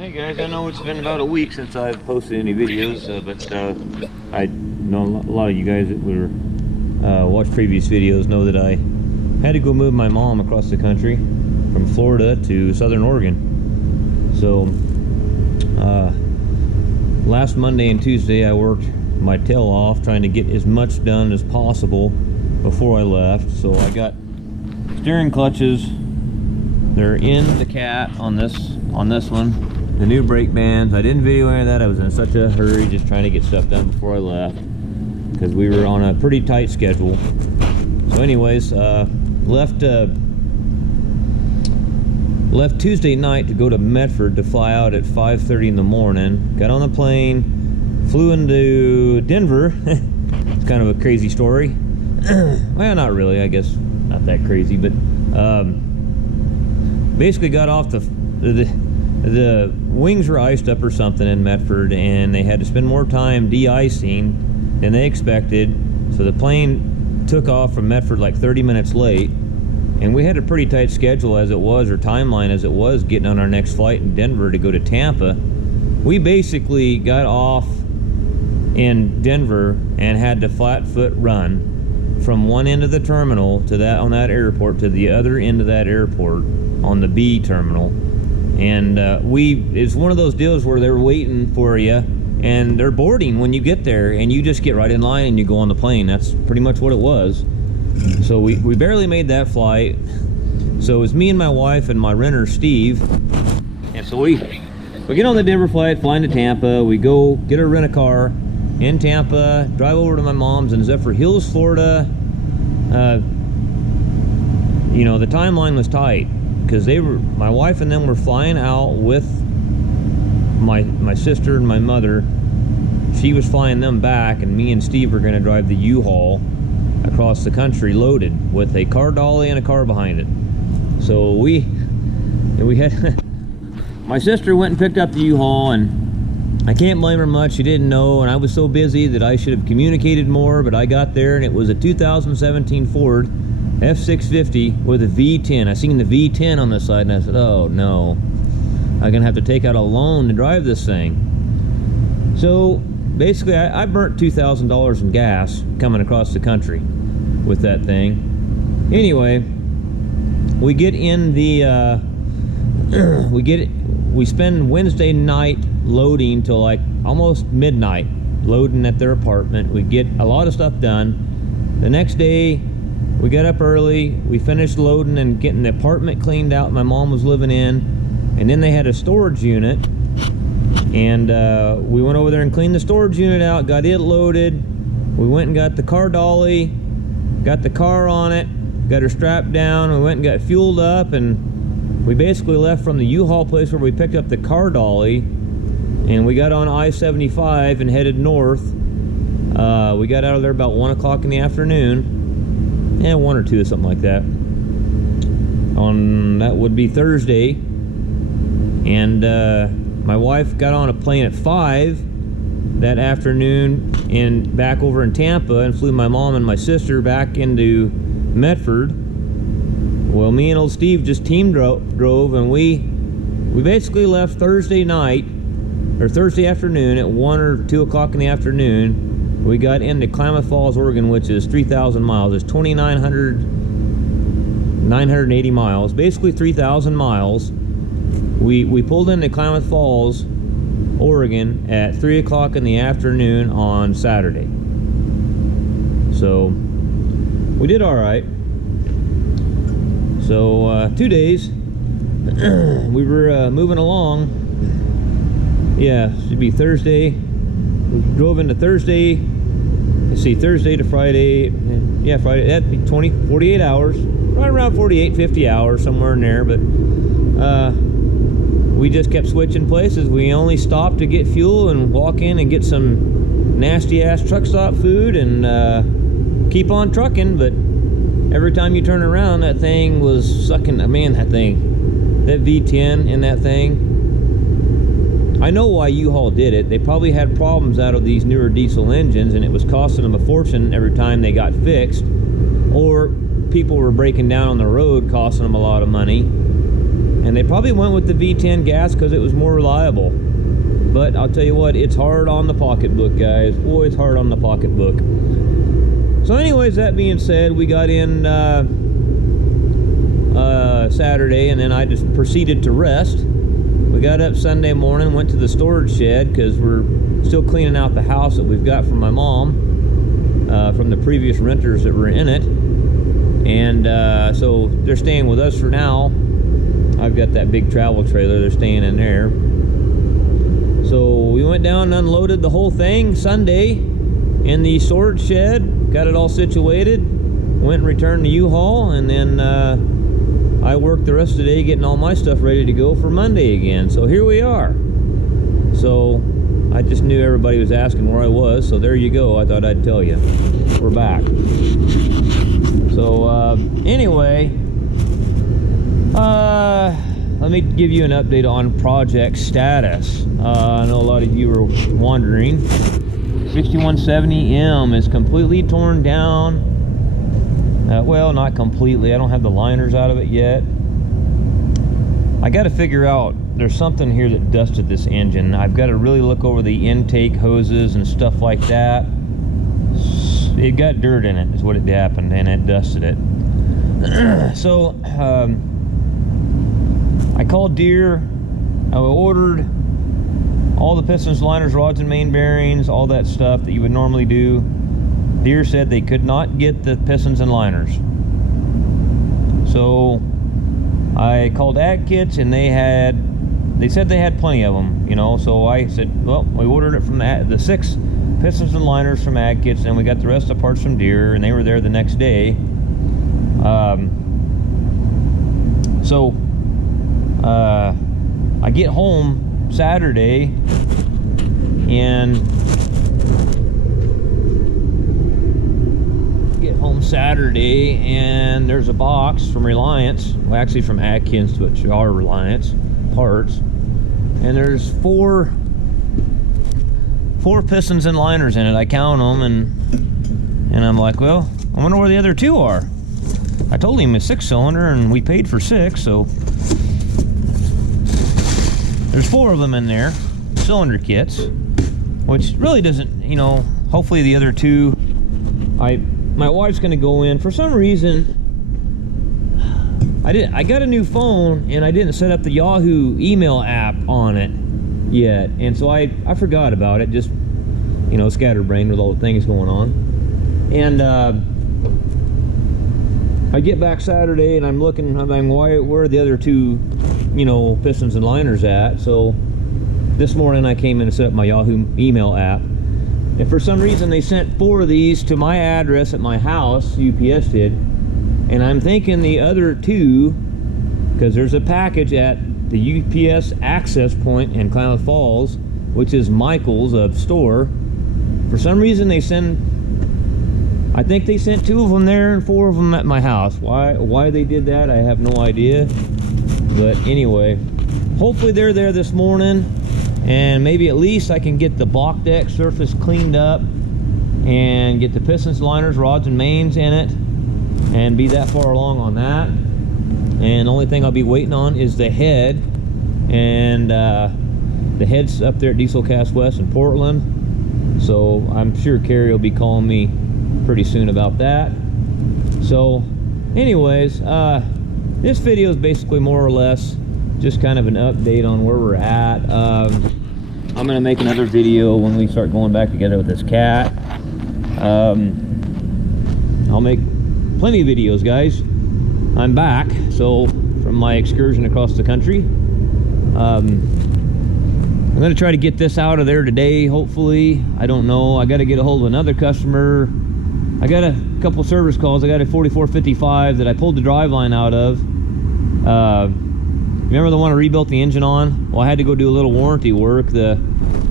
Hey guys, I know it's been about a week since I've posted any videos, but I know a lot of you guys that were watched previous videos know that I had to go move my mom across the country from Florida to Southern Oregon. So last Monday and Tuesday I worked my tail off trying to get as much done as possible before I left. So I got steering clutches. They're in the cat on this one. The new brake bands. I didn't video any of that. I was in such a hurry just trying to get stuff done before I left because we were on a pretty tight schedule. So anyways, left Tuesday night to go to Medford to fly out at 5:30 in the morning. Got on the plane, flew into Denver. It's kind of a crazy story. Well, not really, I guess not that crazy, but basically got off the wings were iced up or something in Medford, and they had to spend more time de-icing than they expected. So the plane took off from Medford like 30 minutes late, and we had a pretty tight schedule as it was, or timeline as it was, getting on our next flight in Denver to go to Tampa. We basically got off in Denver and had to flat foot run from one end of the terminal to on that airport to the other end of that airport on the B terminal. And it's one of those deals where they're waiting for you and they're boarding when you get there, and you just get right in line and you go on the plane. That's pretty much what it was. So we barely made that flight. So it was me and my wife and my renter Steve, and so we get on the Denver flight, flying to Tampa. We go get a rent-a-car in Tampa, drive over to my mom's in Zephyrhills, Florida. You know, the timeline was tight because my wife and them were flying out with my sister and my mother. She was flying them back, and me and Steve were going to drive the U-Haul across the country loaded with a car dolly and a car behind it. So we had my sister went and picked up the U-Haul, and I can't blame her much. She didn't know, and I was so busy that I should have communicated more, but I got there and it was a 2017 Ford F650 with a V10. I seen the V10 on the side and I said, oh no, I'm gonna have to take out a loan to drive this thing. So basically I burnt $2,000 in gas coming across the country with that thing. Anyway, we get in the we spend Wednesday night loading till like almost midnight, loading at their apartment. We get a lot of stuff done. The next day we got up early, we finished loading and getting the apartment cleaned out my mom was living in, and then they had a storage unit, and we went over there and cleaned the storage unit out, got it loaded. We went and got the car dolly, got the car on it, got her strapped down. We went and got fueled up, and we basically left from the U-Haul place where we picked up the car dolly, and we got on I-75 and headed north. We got out of there about 1 o'clock in the afternoon. Yeah, 1 or 2 or something like that. That would be Thursday. And my wife got on a plane at 5 that afternoon and back over in Tampa, and flew my mom and my sister back into Medford. Well, me and old Steve just team drove, and we basically left Thursday night, or Thursday afternoon at 1 or 2 o'clock in the afternoon. We got into Klamath Falls, Oregon, which is 3,000 miles. It's 980 miles, basically 3,000 miles. We pulled into Klamath Falls, Oregon at 3 o'clock in the afternoon on Saturday. So we did all right. So 2 days we were moving along. Yeah, should be Thursday. We drove into Thursday. Let's see, Thursday to Friday. Yeah, Friday. That'd be 48 hours. Right around 48, 50 hours, somewhere in there. But we just kept switching places. We only stopped to get fuel and walk in and get some nasty ass truck stop food and keep on trucking. But every time you turn around, that thing was sucking. Man, that V10 in that thing. I know why U-Haul did it. They probably had problems out of these newer diesel engines, and it was costing them a fortune every time they got fixed, or people were breaking down on the road, costing them a lot of money. And they probably went with the V10 gas because it was more reliable. But I'll tell you what, it's hard on the pocketbook, guys. Boy, it's hard on the pocketbook. So anyways, that being said, we got in Saturday, and then I just proceeded to rest. We got up Sunday morning, went to the storage shed because we're still cleaning out the house that we've got from my mom, from the previous renters that were in it. And so they're staying with us for now. I've got that big travel trailer, they're staying in there. So we went down and unloaded the whole thing Sunday in the storage shed, got it all situated, went and returned the U-Haul, and then I worked the rest of the day getting all my stuff ready to go for Monday again. So here we are. So I just knew everybody was asking where I was, so there you go. I thought I'd tell you. We're back. So anyway, let me give you an update on project status. I know a lot of you were wondering. 6170M is completely torn down. Well, not completely. I don't have the liners out of it yet. I got to figure out, there's something here that dusted this engine. I've got to really look over the intake hoses and stuff like that. It got dirt in it is what it happened, and it dusted it. So I called Deere. I ordered all the pistons, liners, rods, and main bearings, all that stuff that you would normally do. Deere said they could not get the pistons and liners. So I called Ag Kits, and they said they had plenty of them, you know. So I said, well, we ordered it from the 6 pistons and liners from Ag Kits, and we got the rest of the parts from Deere, and they were there the next day. I get home Saturday, and there's a box from Reliance, well, actually from Atkins, which are Reliance parts, and there's four pistons and liners in it. I count them, and I'm like, well, I wonder where the other 2 are. I told him a 6-cylinder, and we paid for 6, so there's 4 of them in there, cylinder kits, which really doesn't, you know, hopefully the other 2, my wife's gonna go in. For some reason, I got a new phone, and I didn't set up the Yahoo email app on it yet, and so I forgot about it, just, you know, scatterbrained with all the things going on. And I get back Saturday, and I'm looking, where are the other 2, you know, pistons and liners at? So this morning I came in and set up my Yahoo email app, and for some reason they sent 4 of these to my address at my house. UPS did, and I'm thinking the other 2, because there's a package at the UPS access point in Klamath Falls, which is Michael's store. For some reason they I think they sent 2 of them there and 4 of them at my house. Why they did that, I have no idea. But anyway, hopefully they're there this morning, and maybe at least I can get the block deck surface cleaned up and get the pistons, liners, rods, and mains in it, and be that far along on that. And the only thing I'll be waiting on is the head, and the head's up there at Diesel Cast West in Portland. So I'm sure Carrie will be calling me pretty soon about that. So anyways, this video is basically more or less just kind of an update on where we're at. I'm gonna make another video when we start going back together with this cat. I'll make plenty of videos, guys. I'm back, so from my excursion across the country. I'm gonna try to get this out of there today, hopefully. I don't know, I gotta get a hold of another customer. I got a couple service calls. I got a 4455 that I pulled the driveline out of. Remember the one I rebuilt the engine on? Well, I had to go do a little warranty work. The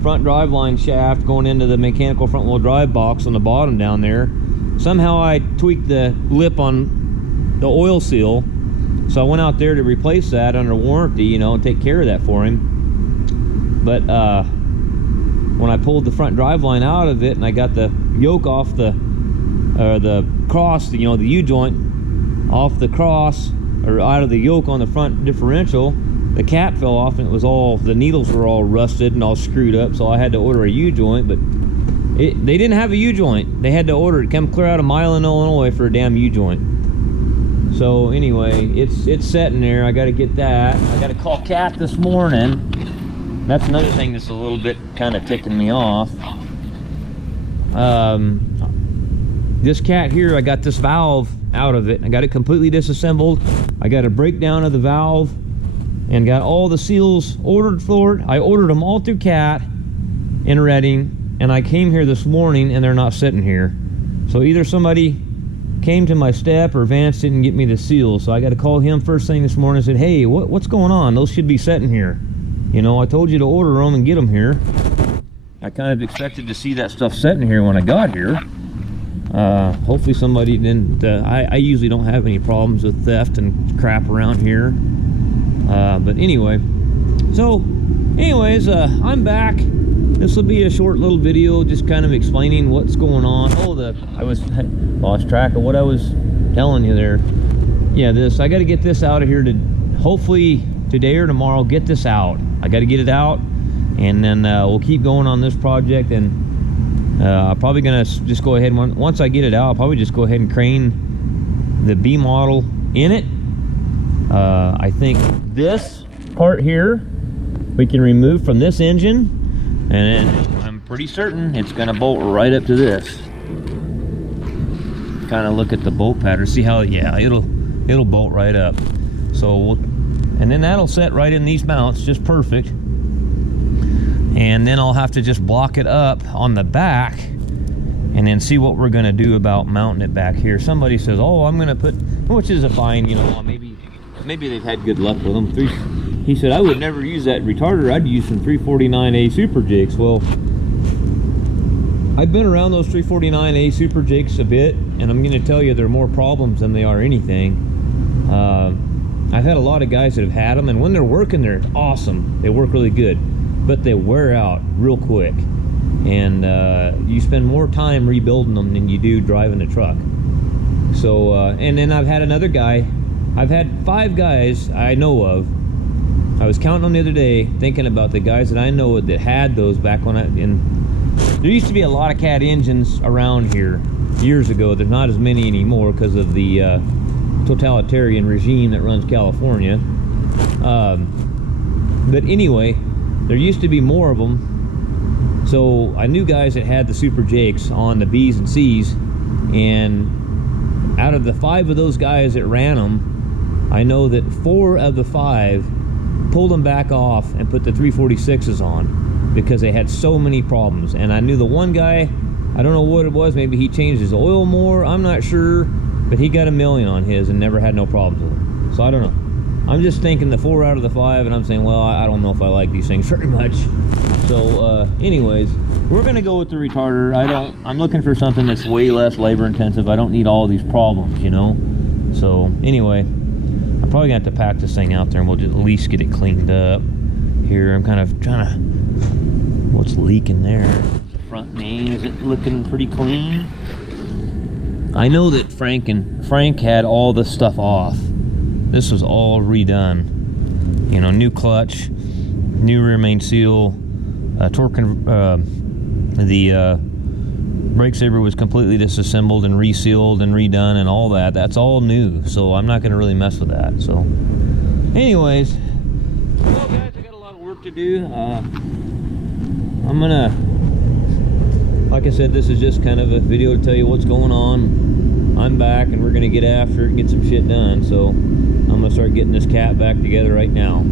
front driveline shaft going into the mechanical front wheel drive box on the bottom down there, somehow I tweaked the lip on the oil seal. So I went out there to replace that under warranty, you know, and take care of that for him. But when I pulled the front driveline out of it and I got the yoke off the cross, you know, the U-joint off the cross, or out of the yoke on the front differential, the cap fell off and it was all, the needles were all rusted and all screwed up, so I had to order a U-joint, but they didn't have a U-joint. They had to order it, come clear out a mile in Illinois for a damn U-joint. So anyway, it's sitting there. I got to get that. I got to call Cat this morning. That's another thing that's a little bit kind of ticking me off. This Cat here, I got this valve out of it. I got it completely disassembled. I got a breakdown of the valve and got all the seals ordered for it. I ordered them all through Cat in Redding, and I came here this morning and they're not sitting here. So either somebody came to my step or Vance didn't get me the seals, so I got to call him first thing this morning and said, hey, what's going on? Those should be sitting here. You know, I told you to order them and get them here. I kind of expected to see that stuff sitting here when I got here. Hopefully somebody didn't. I usually don't have any problems with theft and crap around here. But anyway, so anyways, I'm back. This will be a short little video just kind of explaining what's going on. Oh, I lost track of what I was telling you there. Yeah, I got to get this out of here to hopefully today or tomorrow. Get this out. I got to get it out, and then we'll keep going on this project. And I'm probably gonna just go ahead and once I get it out, I'll probably just go ahead and crane the B model in it. I think this part here we can remove from this engine, and then I'm pretty certain it's gonna bolt right up to this. Kind of look at the bolt pattern, see how, yeah, it'll bolt right up. So and then that'll set right in these mounts just perfect. And then I'll have to just block it up on the back and then see what we're gonna do about mounting it back here. Somebody says, oh, I'm gonna put, which is a fine, you know, maybe they've had good luck with them. He said, I would never use that retarder. I'd use some 349A Super Jakes. Well, I've been around those 349A Super Jakes a bit, and I'm gonna tell you they're more problems than they are anything. I've had a lot of guys that have had them, and when they're working, they're awesome. They work really good, but they wear out real quick, and you spend more time rebuilding them than you do driving the truck. So and then I've had another guy, I've had 5 guys I know of. I was counting them the other day, thinking about the guys that I know that had those back when there used to be a lot of Cat engines around here years ago. There's not as many anymore because of the totalitarian regime that runs California. But anyway, there used to be more of them. So I knew guys that had the Super Jakes on the B's and C's, and out of the 5 of those guys that ran them, I know that 4 of the 5 pulled them back off and put the 346s on because they had so many problems. And I knew the one guy, I don't know what it was, maybe he changed his oil more, I'm not sure, but he got 1 million on his and never had no problems with them. So I don't know. I'm just thinking the 4 out of the 5, and I'm saying, well, I don't know if I like these things very much. So anyways, we're gonna go with the retarder. I'm looking for something that's way less labor intensive. I don't need all these problems, you know. So anyway, I'm probably gonna have to pack this thing out there and we'll just at least get it cleaned up. Here, I'm kind of trying to, what's leaking there? The front main, is it looking pretty clean? I know that Frank had all this stuff off. This was all redone. You know, new clutch, new rear main seal, the brake saber was completely disassembled and resealed and redone and all that. That's all new, so I'm not going to really mess with that. So anyways, well guys, I got a lot of work to do. I'm gonna, like I said, this is just kind of a video to tell you what's going on. I'm back and we're gonna get after it and get some shit done. So I'm gonna start getting this Cat back together right now.